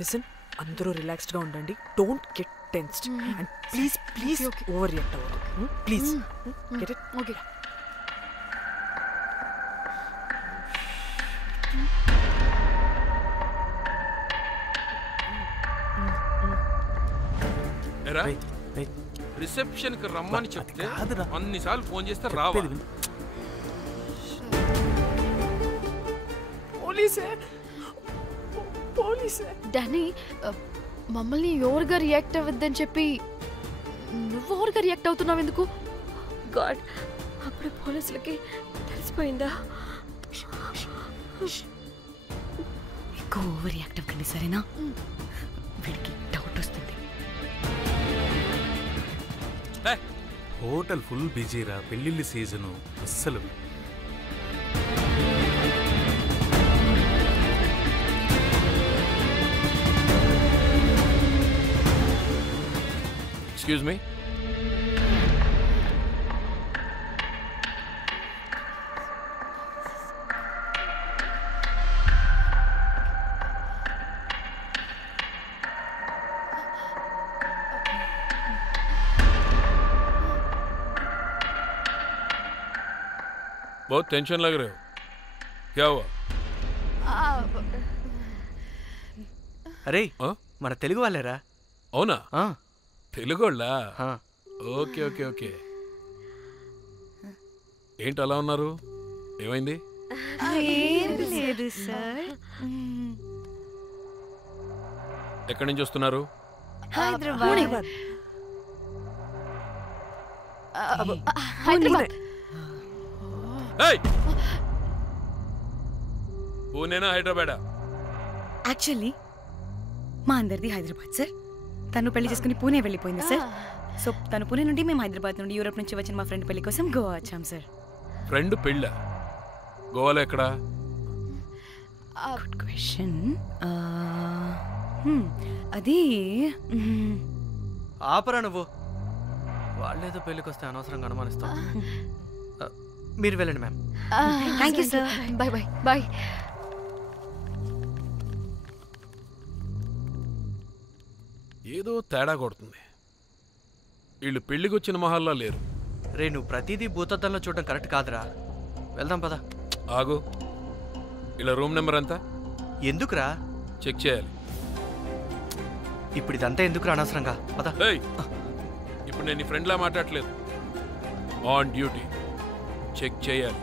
Listen, అందరూ రిలాక్స్డ్గా ఉండండి. Don't get tensed and please over react అవ్వదు. Please get it. Okay. Reception కి రమ్మని చెప్తే అన్నిసార్లు ఫోన్ చేస్తే రావా? పోలీసే. డానీ, మమ్మల్ని ఓవర్గా రియాక్ట్ అవ్వద్దని చెప్పి నువ్వు ఓవర్గా రియాక్ట్ అవుతున్నావు ఎందుకు? గాడ్, అప్పుడు పోలీసులకి తెలిసిపోయిందా? ఎక్కువ ఓవర్ రియాక్ట్ అవ్వకండి, సరేనా? వీడికి డౌట్ వస్తుంది. హోటల్ ఫుల్ బిజీరా, పెళ్ళిళ్ళ సీజను అస్సలు. Excuse me. बहुत टेंशन लग रहे हो, क्या हुआ? అరే మన తెలుగు వాళ్ళేరా? అవునా? తెలుగు వాళ్ళా? Okay okay okay. ఏంటి అలా ఉన్నారు? ఏమైంది? ఎక్కడి నుంచి వస్తున్నారు? హైదరాబాద్. పూణేనా హైదరాబాదా? యాక్చువల్లీ మా అందరిది హైదరాబాద్ సార్. తను పెళ్లి చేసుకుని పూణే వెళ్ళిపోయింది సార్. సో తను పూణే నుండి మేము హైదరాబాద్ నుండి యూరోప్ నుంచి వచ్చిన మా ఫ్రెండ్ పెళ్లి కోసం గోవా వచ్చాం సార్. ఫ్రెండ్ పెళ్ళా? గోవాలో ఎక్కడా? Good question. అది ఆపరా నువ్వు. వాళ్ళేదో పెళ్ళికి వస్తే అనవసరంగా అనుమానిస్తాం. మీరు వెళ్ళండి ma'am. Thank you sir. Bye bye bye. ఏదో తేడా కొడుతుంది. వీళ్ళు పెళ్లికి వచ్చిన మహల్లా లేరు. రే, నువ్వు ప్రతిదీ భూతద్దంలో చూడటం కరెక్ట్ కాదురా. వెళ్దాం పదా. ఆగు, ఇలా రూమ్ నెంబర్ ఎంత? ఎందుకురా? చెక్ చేయాలి. ఇప్పుడు ఇదంతా ఎందుకురా అనవసరంగా? పదా. ఇప్పుడు నేను నీ ఫ్రెండ్లా మాట్లాడలేదు, ఆన్ డ్యూటీ. చెక్ చేయాలి.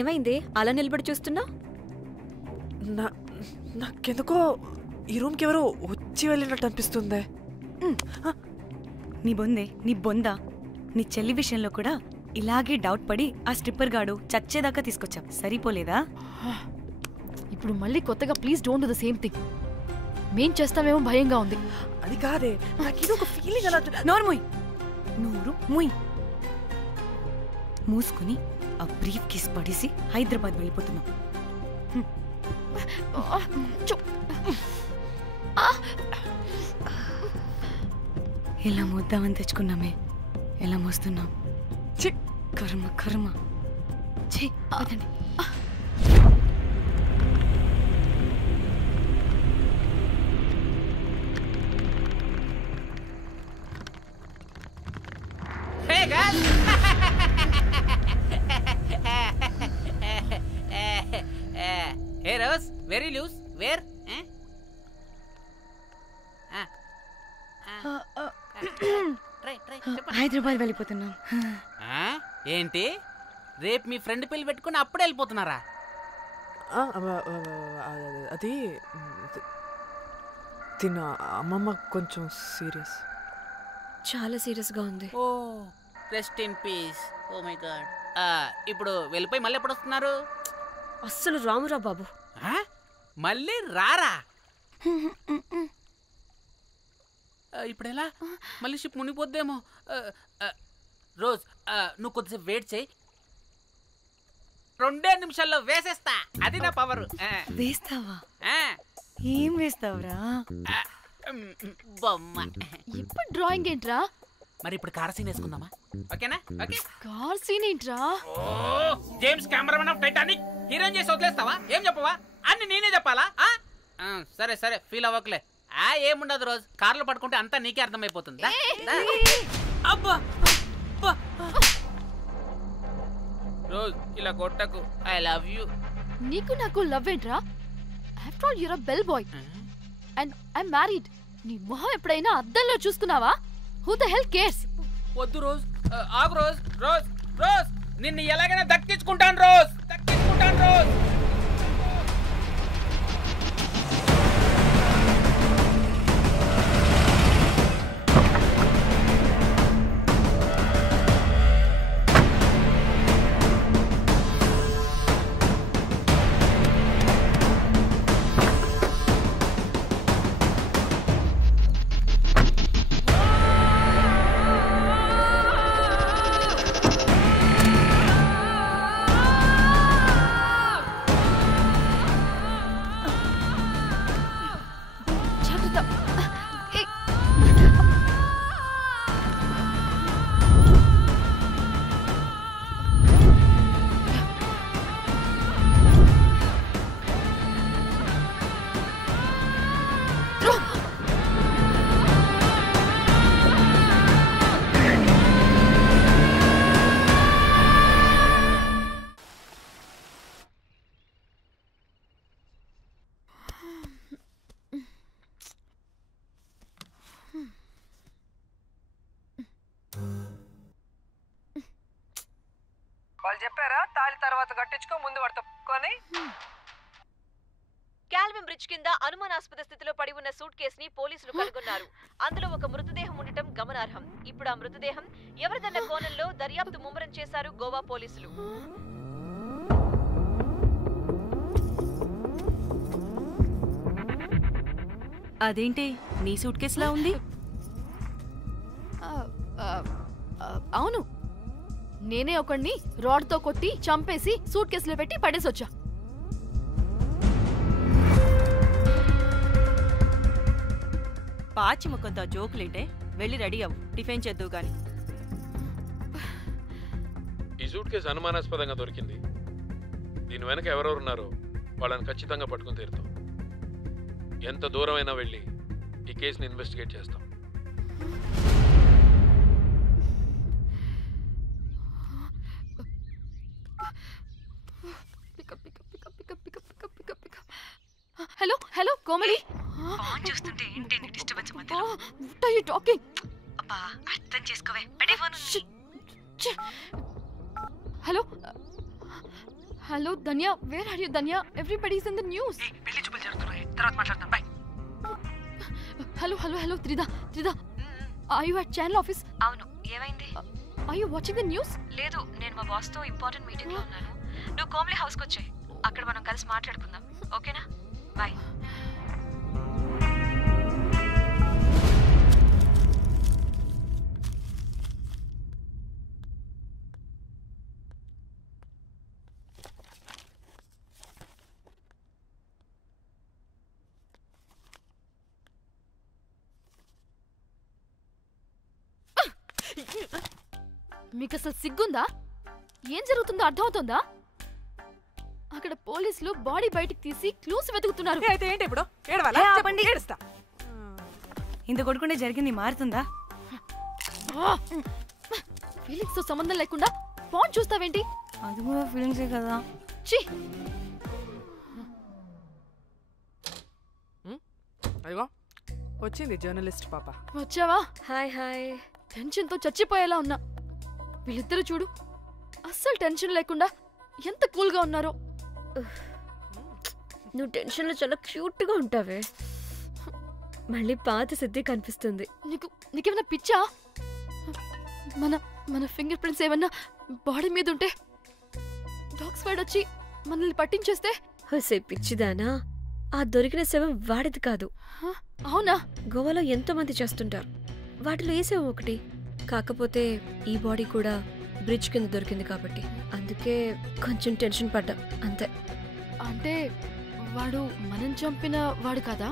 ఏమైంది అలా నిలబడి చూస్తున్నా? నాకెందుకో ఈ రూమ్కి ఎవరో వచ్చి వెళ్ళినట్టు అనిపిస్తుంది. నీ బొందే, నీ బొందా, నీ చెల్లి విషయంలో కూడా ఇలాగే డౌట్ పడి ఆ స్ట్రిప్పర్ గాడు చచ్చేదాకా తీసుకొచ్చాం. సరిపోలేదా? ఇప్పుడు మళ్ళీ కొత్తగా please don't do the same thing. మేం చేస్తామేమో భయంగా ఉంది. అది కాదే, నాకేదో ఒక ఫీలింగ్ అలా. నోరు ముయ్, నోరు ముయ్. మూసుకుని ఆ బ్రీఫ్ కేస్ పడేసి హైదరాబాద్ వెళ్ళిపోతున్నాం. ఎలా మోద్దామని తెచ్చుకున్నామే, ఎలా మోస్తున్నాం. కర్మ కర్మ. girl. Hey Rose, where you lose? Where? Try. Hyderabad వెళ్ళిపోతున్నాం. ఏంటి రేపు మీ ఫ్రెండ్ పెళ్లి పెట్టుకుని అప్పుడే వెళ్ళిపోతున్నారా? అది తిన అమ్మమ్మ కొంచెం సీరియస్, చాలా సీరియస్గా ఉంది. Oh rest in peace. Oh my God. ఇప్పుడు వెళ్ళిపోయి మళ్ళీ ఎప్పుడు వస్తున్నారు? అస్సలు రామురా బాబు. మళ్ళీ రారా? ఇప్పుడు ఎలా? మళ్ళీ షిప్ మునిగిపోద్దేమో. రోజ్ నువ్వు కొద్దిసేపు వెయిట్ చేయి, 2 నిమిషాల్లో వేసేస్తా. అది నా పవర్. వేస్తావా? ఏం వేస్తావురా? బొమ్మ. ఇప్పుడు డ్రాయింగ్ ఏంట్రా? మరి ఇప్పుడు కార్ సీన్ వేసుకుందామా? ఓకేనా? ఓకే. కార్ సీన్ ఏంట్రా? James Cameron of Titanic heroine చేసి వదిలేస్తావా? ఏం చెప్పవా? అన్ని నేనే చెప్పాలా? సరే సరే, ఫీల్ అవ్వకలే. ఏముండదు రోజు, కార్లో పడుకుంటే అంతా నీకే అర్థమైపోతుంది. అబ్బా రోజ్ ఇలా కొట్టకు. I love you. నీకు నాకు లవ్ ఏంట్రా? After all you're a bell boy and I married. నీ మొహం ఎప్పుడైనా అద్దంలో చూసుకున్నావా? Who the hell cares? వద్దు రోజ్, ఆగు రోజ్. రోజ్ రోజ్ నిన్ను ఎలాగైనా దక్కించుకుంటాను రోజ్, దక్కించుకుంటాను రోజ్. వాళ్ళు చెప్పారా తాళి తర్వాత కట్టించుకో, ముందు వాడితో కొని. క్యాల్విన్ బ్రిడ్జ్ కింద అనుమానాస్పద స్థితిలో పడి ఉన్న సూట్ కేసుని పోలీసులు కనుగొన్నారు. అందులో ఒక మృతదేహం ఉండటం గమనార్హం. ఇప్పుడు ఆ మృతదేహం ఎవరిదన్న కోణంలో దర్యాప్తు ముమ్మరం చేశారు గోవా పోలీసులు. అదేంటి నీ సూట్ కేసులా ఉంది? అవును, నేనే ఒకడిని రాడ్తో కొట్టి చంపేసి సూట్ కేసులో పెట్టి పడేసొచ్చా. పాచి ముఖంతో జోకులేంటే వెళ్ళి రెడీ అవ్వు, టిఫిన్ చేద్దువు గాని. ఈ సూట్ కేసు అనుమానాస్పదంగా దొరికింది. దీని వెనక ఎవరెవరున్నారో వాళ్ళని ఖచ్చితంగా పట్టుకుని తీరుతాం. ఎంత దూరమైనా వెళ్ళి ఈ కేసుని ఇన్వెస్టిగేట్ చేస్తాం. Hello hello Komali. ఫోన్ చూస్తుంటే ఏంటి నీ డిస్టర్బెన్స్ మధ్యలో? What are you talking? అబ్బా అర్థం చేసుకోవే, పెట్టే phone. Hello hello Dhanya, where are you Dhanya? Everybody is in the news. పెళ్లి చూపులు జరుగుతున్నాయి, తర్వాత మాట్లాడతాం. Bye. Hello hello hello Trida, are you at channel office? అవును, ఏమైంది? Are you watching the news? లేదు, నేను మా బాస్ తో ఇంపార్టెంట్ మీటింగ్ లో ఉన్నాను. నువ్వు కోమ్లీ హౌస్ కి వచ్చేయ్, అక్కడ మనం కలిసి మాట్లాడుకుందాం. ఓకేనా? బాయ్. మీకు అసలు సిగ్గుందా? ఏం జరుగుతుందో అర్థమవుతుందా? అక్కడ పోలీసులు బాడీ బయటికి తీసి క్లూస్ వెతుకుతున్నారు. అయితే ఏంటి ఇప్పుడు? ఏడవాలా? ఆపండి. ఏడుస్తా. ఇంత కొడుకుంటే జరిగింది మారుతుందా? ఫీలింగ్స్ తో సంబంధం లేకుండా ఫోన్ చూస్తావేంటి? అది కూడా ఫీలింగ్సే కదా. ఛీ, అయ్యో వచ్చింది జర్నలిస్ట్ పాప. వచ్చావా? Hi hi. టెన్షన్ తో చచ్చిపోయేలా ఉన్నా. వీళ్ళిద్దరు చూడు, అస్సలు టెన్షన్ లేకుండా ఎంత కూల్ గా ఉన్నారో. నువ్వు టెన్షన్లో చాలా క్యూట్గా ఉంటావే. మళ్ళీ పాత సిద్ధి కనిపిస్తుంది. నీకేమైనా పిచ్చా? మన మన ఫింగర్ ప్రింట్స్ ఏమన్నా బాడీ మీద ఉంటే డాగ్స్ వైడ్ వచ్చి మనల్ని పట్టించేస్తే? హోసే పిచ్చిదానా, ఆ దొరికిన శవం వాడిది కాదు. అవునా? గోవాలో ఎంతో మంది చేస్తుంటారు, వాటిలో ఏ శవం ఒకటి. కాకపోతే ఈ బాడీ కూడా బ్రిడ్జ్ కింద దొరికింది కాబట్టి అందుకే కొంచెం టెన్షన్ పడ్డా అంతే. అంటే వాడు మనం చంపిన వాడు కదా?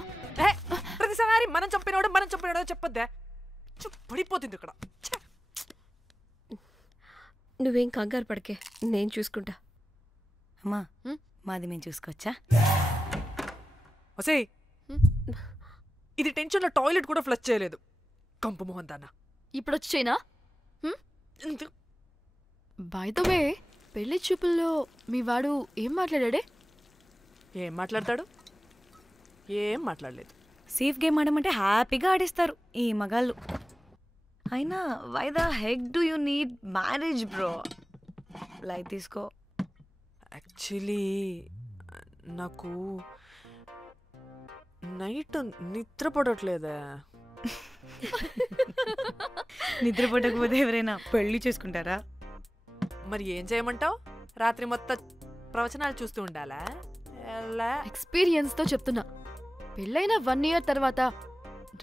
ప్రతిసారి మనం చంపినాడో చెప్పొద్దే, పడిపోతుంది ఇక్కడ. నువ్వేం కంగారు పడకే, నేను చూసుకుంటా. అమ్మా మాది మేము చూసుకోవచ్చా? ఒసే ఇది టెన్షన్లో టాయిలెట్ కూడా ఫ్లష్ చేయలేదు. కంపు మోహన్ దాన్న ఇప్పుడు వచ్చి చేయనా? బై ద వే, పెళ్లి చూపుల్లో మీ వాడు ఏం మాట్లాడాడే? ఏం మాట్లాడతాడు? ఏం మాట్లాడలేదు. సేఫ్ గేమ్ ఆడమంటే హ్యాపీగా ఆడేస్తారు ఈ మగాళ్ళు. అయినా why the heck do you need marriage bro? Light తీసుకో. యాక్చువల్లీ నాకు నైట్ నిద్ర పడట్లేదా? నిద్ర పడకపోతే ఎవరైనా పెళ్లి చేసుకుంటారా? మరి ఏం చేయమంటావు? రాత్రి మొత్తం ప్రవచనాలు చూస్తూ ఉండాలా? ఎక్స్పీరియన్స్ తో చెప్తున్నా, పెళ్ళైన 1 year తర్వాత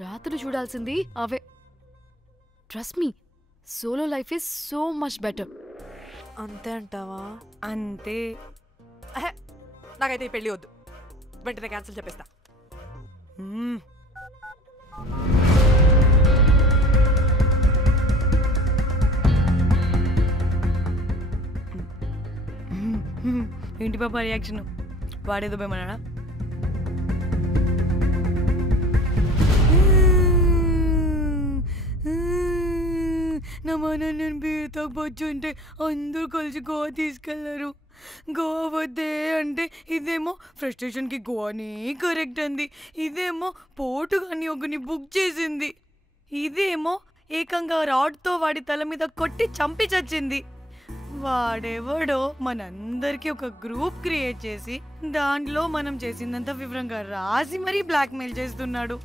రాత్రులు చూడాల్సింది అవే. Trust me, solo life is so much better. అంతే అంటావా? అంతే. నాకైతే ఈ పెళ్ళి వద్దు, వెంటనే క్యాన్సిల్ చెప్పేస్తా. ఏంటి పాప రియాక్షన్? వాడేదో భయమన్నాడా? నా మన నేను బీర్ తాగొచ్చు అంటే అందరూ కలిసి గోవా తీసుకెళ్లారు. గోవా వద్దే అంటే ఇదేమో ఫ్రస్ట్రేషన్కి గోవాని కరెక్ట్ అంది, ఇదేమో పోటుగాని ఒకని బుక్ చేసింది, ఇదేమో ఏకంగా రాడ్తో వాడి తల మీద కొట్టి చంపి చచ్చింది. వాడెవడో మనందరికీ ఒక గ్రూప్ క్రియేట్ చేసి దాంట్లో మనం చేసిందంతా వివరంగా రాసి మరీ బ్లాక్మెయిల్ చేస్తున్నాడు.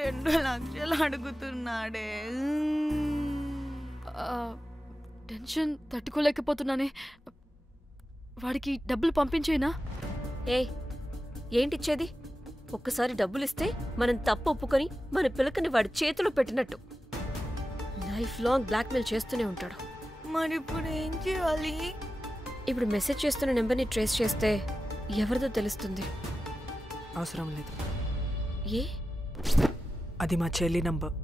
2 లక్షలు అడుగుతున్నాడే. టెన్షన్ తట్టుకోలేకపోతున్నానే. వాడికి డబ్బులు పంపించేనా? ఏంటిచ్చేది? ఒక్కసారి డబ్బులిస్తే మనం తప్పు ఒప్పుకొని మన పిల్లకని వాడి చేతిలో పెట్టినట్టు లైఫ్ లాంగ్ బ్లాక్మెయిల్ చేస్తూనే ఉంటాడు. మరి ఇప్పుడు ఏం చేయాలి? ఇప్పుడు మెసేజ్ చేస్తున్న నెంబర్ని ట్రేస్ చేస్తే ఎవరిదో తెలుస్తుంది. అవసరం లేదు. ఏ? అది మా చెల్లి నంబర్.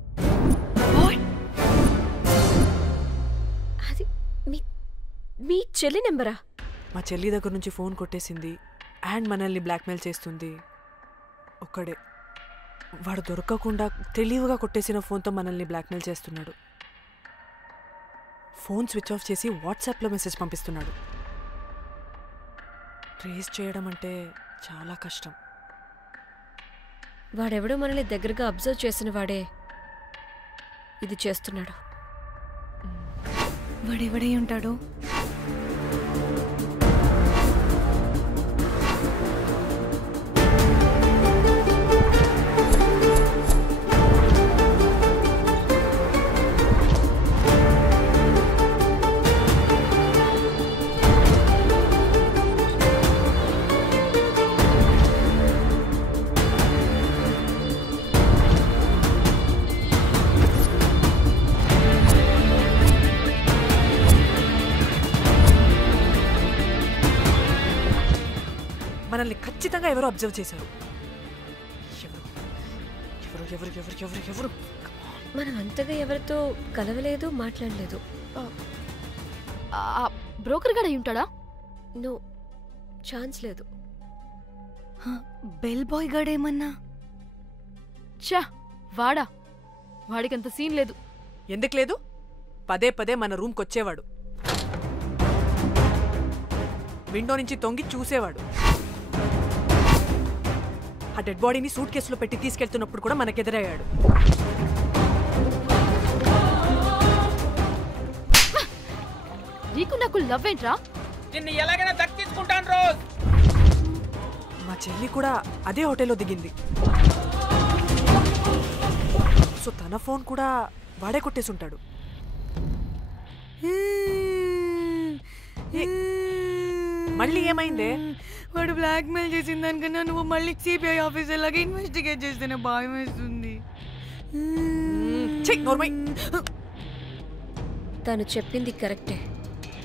అది మీ చెల్లి నెంబరా? మా చెల్లి దగ్గర నుంచి ఫోన్ కొట్టేసింది అండ్ మనల్ని బ్లాక్మెయిల్ చేస్తుంది. ఒక్కడే, వాడు దొరకకుండా తెలివిగా కొట్టేసిన ఫోన్తో మనల్ని బ్లాక్మెయిల్ చేస్తున్నాడు. ఫోన్ స్విచ్ ఆఫ్ చేసి వాట్సాప్లో మెసేజ్ పంపిస్తున్నాడు. ట్రేస్ చేయడం అంటే చాలా కష్టం. వాడెవడో మనల్ని దగ్గరగా అబ్జర్వ్ చేసిన వాడే ఇది చేస్తున్నాడు. వాడెవడై ఉంటాడు? మనల్ని ఖచ్చితంగా ఎవరో అబ్జర్వ్ చేశారు. ఎవరు? మనం అంతగా ఎవరితో కలవలేదు, మాట్లాడలేదు. బ్రోకర్ గడ ఉంటాడా? నో, ఛాన్స్ లేదు. బెల్ బాయ్ గడేమన్నా? చా, వాడికంత సీన్ లేదు. ఎందుకు లేదు? పదే పదే మన రూమ్కి వచ్చేవాడు. విండో నుంచి తొంగి చూసేవాడు. ఆ డెడ్ బాడీని సూట్ కేసులో పెట్టి తీసుకెళ్తున్నప్పుడు కూడా మనకెదురయ్యాడు. నీకు నాకు లవ్ ఏంట్రా? నిన్ను ఎలాగైనా దక్కించుకుంటాను రోజ్. మా చెల్లి కూడా అదే హోటల్లో దిగింది. సో తన ఫోన్ కూడా వాడే కొట్టేసుంటాడు. మళ్ళీ ఏమైందే? వాడు బ్లాక్మెయిల్ చేసిన దానికన్నా నువ్వు మళ్ళీ సిబిఐ ఆఫీసర్ లాగా ఇన్వెస్టిగేట్ చేస్తేనే భయం వేస్తుంది. తను చెప్పింది కరెక్టే.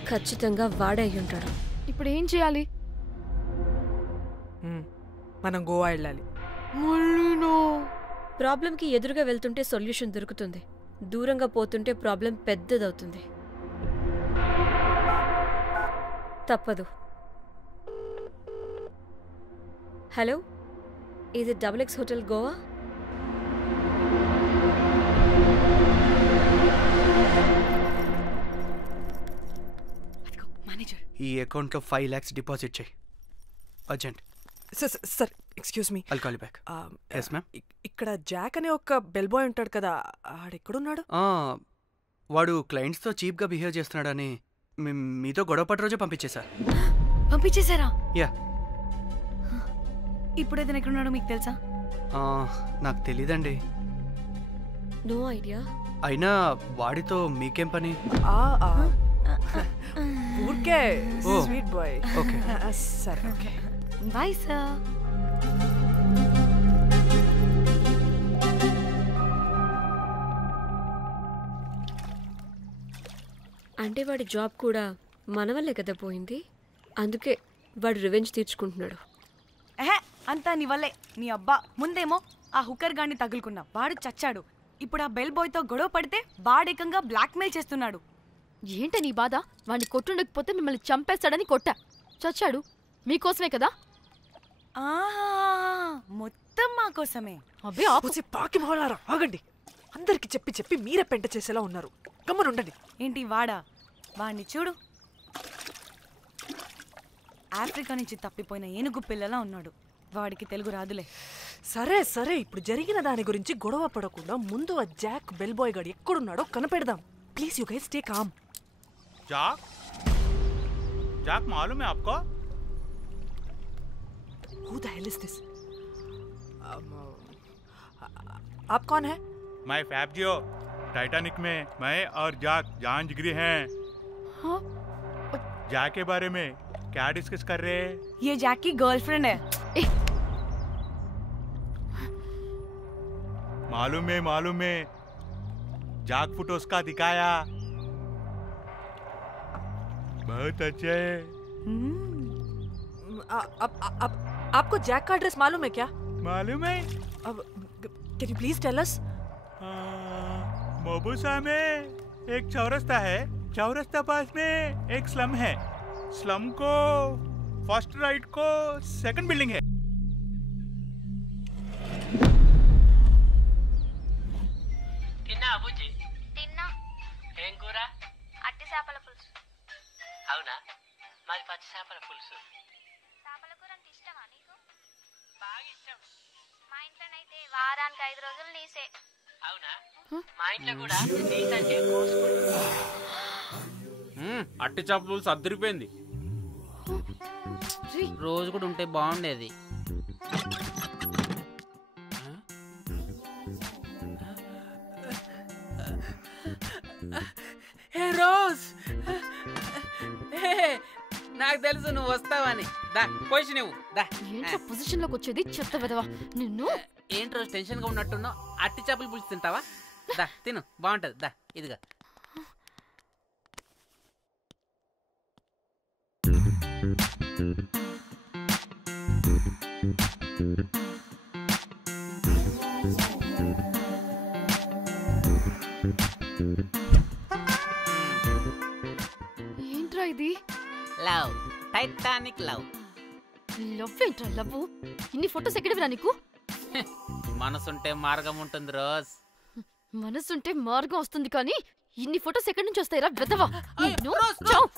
ఖచ్చితంగా వాడే అయి ఉంటాడు. ఇప్పుడు ఏం చేయాలి? మనం గోవా వెళ్ళాలి. ప్రాబ్లంకి ఎదురుగా వెళ్తుంటే సొల్యూషన్ దొరుకుతుంది. దూరంగా పోతుంటే ప్రాబ్లం పెద్దదవుతుంది. తప్పదు. హలో, ఇది XX హోటల్ గోవా? ఈ అకౌంట్లో 5 lakhs డిపాజిట్ చేయి. Urgent. Sir excuse me. I'll call you back. Yes, ma'am. ఇక్కడ జాక్ అనే ఒక బెల్ బాయ్ ఉంటాడు కదా, ఆడెక్కడున్నాడు? వాడు క్లయింట్స్తో చీప్గా బిహేవ్ చేస్తున్నాడని మీతో గొడవపడి రోజే పంపించేశారు. పంపించేశారా? యా. ఇప్పుడు అతను ఎక్కడున్నాడో మీకు తెలుసా? నాకు తెలీదండి. No idea. అయినా వాడితో మీకేం పని? ఊరికే స్వీట్ బాయ్. ఓకే సరే, ఓకే బాయ్ సార్. అంటే వాడి జాబ్ కూడా మన వల్లే కదా పోయింది. అందుకే వాడు రివెంజ్ తీర్చుకుంటున్నాడు. అంతా నీ వల్లే. నీ అబ్బా ముందేమో ఆ హుకర్ గాన్ని తగులుకున్నా, వాడు చచ్చాడు. ఇప్పుడు ఆ బెల్ బాయ్తో గొడవ పడితే వాడేకంగా బ్లాక్మెయిల్ చేస్తున్నాడు. ఏంట నీ బాధ? వాడిని కొట్టుండకపోతే మిమ్మల్ని చంపేస్తాడని కొట్టా. చచ్చాడు మీకోసమే కదా? మొత్తం మా కోసమే. అబ్బే ఆపోసి పాకి మొహలారా, ఆగండి. అందరికి చెప్పి చెప్పి మీరే పెంట చేసేలా ఉన్నారు. గమ్మనుండండి. ఏంటి వాడా? వాడిని చూడు, ఆఫ్రికా నుంచి తప్పిపోయిన ఏనుగు పిల్లలా ఉన్నాడు. వాడికి తెలుగు రాదులే. సరే సరే, ఇప్పుడు జరిగిన దాని గురించి గొడవ పడకుండా ముందు ఆ జాక్ బెల్ బాయ్ గాడు ఎక్కడున్నాడో కనిపెడదాం. Please you guys stay calm. जाक जाक मालूम है आपको? Who the hell is this? आप कौन है? मैं फैब्जियो। टाइटैनिक में मैं और जाक जान जिगरी हैं। हाँ? जाक के बारे में क्या डिस्कस कर रहे हैं? ये जैक की गर्लफ्रेंड है। मालूम है जाक फोटोस का दिखाया, बहुत अच्छे है। आपको जैक का एड्रेस मालूम है क्या? मालूम है। Can you please tell us? मोबुसा में एक चौरस्ता है, चौरस्ता पास में एक स्लम है, स्लम को फर्स्ट राइट को सेकंड बिल्डिंग है। తిన్నా అబుజ్జి? తిన్నా. ఏం కూర? అట్టి చేపల పులుసు. అవునా, మాది పచ్చి చేపల పులుసు. చేపల కూర అంటే ఇష్టమా నీకు? బాగా ఇష్టం. మా ఇంట్లోనైతే వారానికి 5 రోజులు నీసే. అవునా, మా ఇంట్లో కూడా నీసంటే కోసుకుంటాం. అట్టి చేపల పులుసు అద్దరిపోయింది. రోజు కూడా ఉంటే బాగుండేది. రోజ్, నాకు తెలుసు నువ్వు వస్తావని. దా పోయి నువ్వు దా. ఏంట్రా పొజిషన్ లోకి వచ్చేది చెత్త విధవా నిన్ను. ఏంటి రోజు టెన్షన్ గా ఉన్నట్టున్నావు? అట్టి చేపలు పులుసు తింటావా? దా తిను, బాగుంటది. దా ఇదిగా. ఏంట్రా ఇది? Love, Titanic love. లవ్ ఏంట్రా లవ్? ఇన్ని ఫొటోస్ ఎక్కడివిరా నీకు? మనసుంటే మార్గం ఉంటుంది రోజ్. మనసుంటే మార్గం వస్తుంది కానీ ఇన్ని ఫోటోస్ ఎక్కడి నుంచి వస్తాయిరా వెదవా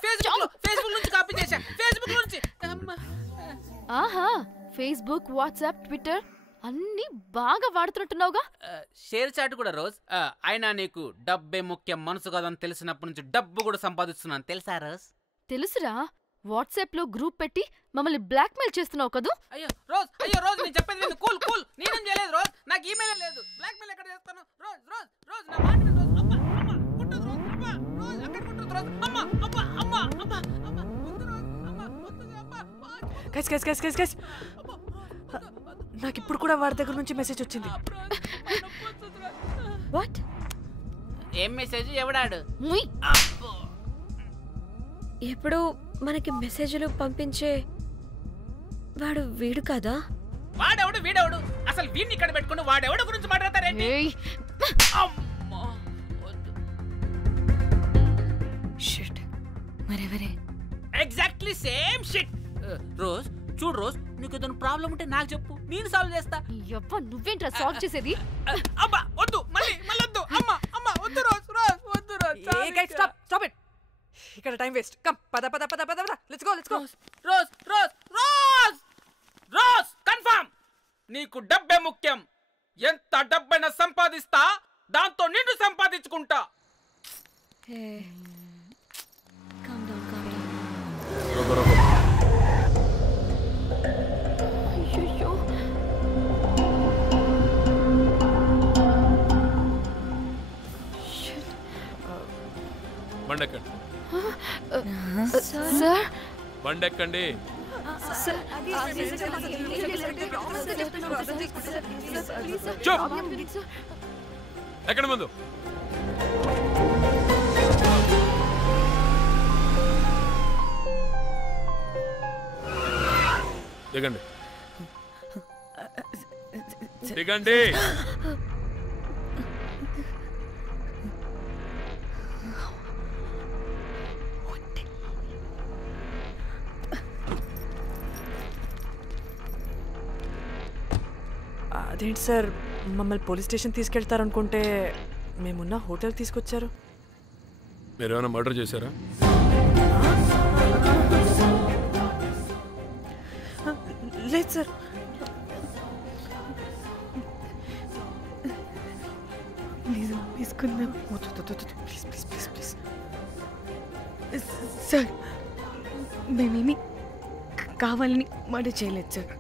ఫేస్బుక్ నుంచి కాపీ చేశా ఫేస్బుక్ నుంచి ఆహా ఫేస్బుక్ వాట్సాప్ ట్విట్టర్ అన్ని బాగా వాడుతున్నట్టున్నావుగా. షేర్ చాట్ కూడా రోజ్. అయినా నీకు డబ్బే ముఖ్యం మనసు కదని తెలిసినప్పటి నుంచి డబ్బు కూడా సంపాదిస్తున్నాను తెలుసా రోజ్? తెలుసురా, వాట్సాప్ లో గ్రూప్ పెట్టి మమ్మల్ని బ్లాక్మెయిల్ చేస్తున్నావు కదూ. అయ్యో రోజ్ నేను చెప్పేది విను. కూల్ నేనేం చేయలేదు రోజ్, నాకు ఈమెయిల్ లేదు. బ్లాక్మెయిల్ ఎక్కడ చేస్తాను రోజ్ నా మాట విను రోజ్. అమ్మ కుట్టదు రోజ్, అమ్మ రోజ్ అక్కడ కుట్టదు రోజ్. అమ్మ వద్దు రోజ్, అమ్మ వద్దు అమ్మ. గైస్ నాకు ఇప్పుడు కూడా వాడి దగ్గర నుంచి మెసేజ్ వచ్చింది. వాట్? ఏం మెసేజ్? ఎవడాడు? ఎప్పుడు మనకి మెసేజ్లు పంపించే వాడు వీడు కదా? వాడెవడు వీడెవడు? అసలు వీడిని ఇక్కడ పెట్టుకుని వాడెవడు గురించి మాట్లాడతారేంటి? షిట్, మరెవరే? Exactly same shit. రోజ్ చూడు రోజ్, నీకు ఏదైనా ప్రాబ్లం ఉంటే నాకు చెప్పు, నేను సాల్వ్ చేస్తా. నువ్వేంట్రా సాల్వ్ చేసేది? అబ్బా వద్దు, మళ్ళీ వద్దు. అమ్మ వద్దు రోజ్ వద్దు రోజ్. Stop it. ఇక్కడ టైం వేస్ట్. కమ్ పద లెట్స్ గో. రోజ్ కన్ఫర్మ్ నీకు డబ్బే ముఖ్యం. ఎంత డబ్బైనా సంపాదిస్తా, దాంతో నిన్ను సంపాదించుకుంటా. బండెక్కండి. సార్ బండెక్కండి. ఎక్కడ ముందు దిగండి. అదేంటి సార్, మమ్మల్ని పోలీస్ స్టేషన్ తీసుకెళ్తారనుకుంటే మేమున్న హోటల్ తీసుకొచ్చారు. మీరేమైనా మర్డర్ చేశారా? లేదు సార్. తీసుకుందాం ప్లీజ్. సార్, మేమేమి కావాలని మర్డర్ చేయలేదు సార్.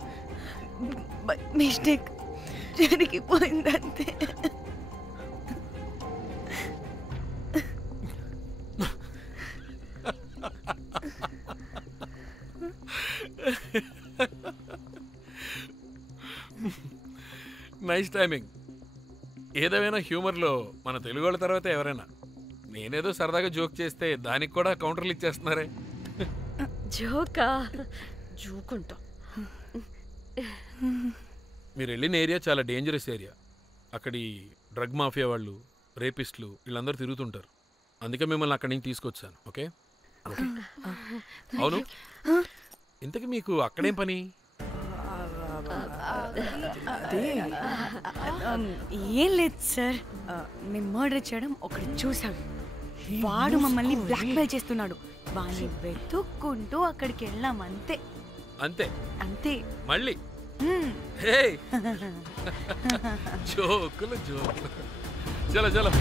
మిస్టేక్ జరిగిపోయిందంతే. Nice timing. ఏదేమైనా హ్యూమర్లో మన తెలుగు వాళ్ళ తర్వాత ఎవరైనా. నేనేదో సరదాగా జోక్ చేస్తే దానికి కూడా కౌంటర్లు ఇచ్చేస్తున్నారే. జోక్ అంట. మీరు వెళ్ళిన ఏరియా చాలా డేంజరస్ ఏరియా. అక్కడి డ్రగ్ మాఫియా వాళ్ళు, రేపిస్టులు వీళ్ళందరూ తిరుగుతుంటారు. అందుకే మిమ్మల్ని అక్కడి నుంచి తీసుకొచ్చాను. ఓకే? అవును, ఇంతకీ మీకు అక్కడేం పని? ఏం లేదు సార్, మేము మర్డర్ చేయడం ఒకటి చూసాడు. వాడు మమ్మల్ని బ్లాక్మెయిల్ చేస్తున్నాడు. వాడిని వెతుక్కుంటూ అక్కడికి వెళ్ళాం. అంతే అంతే. మళ్ళీ జోకులు. చలో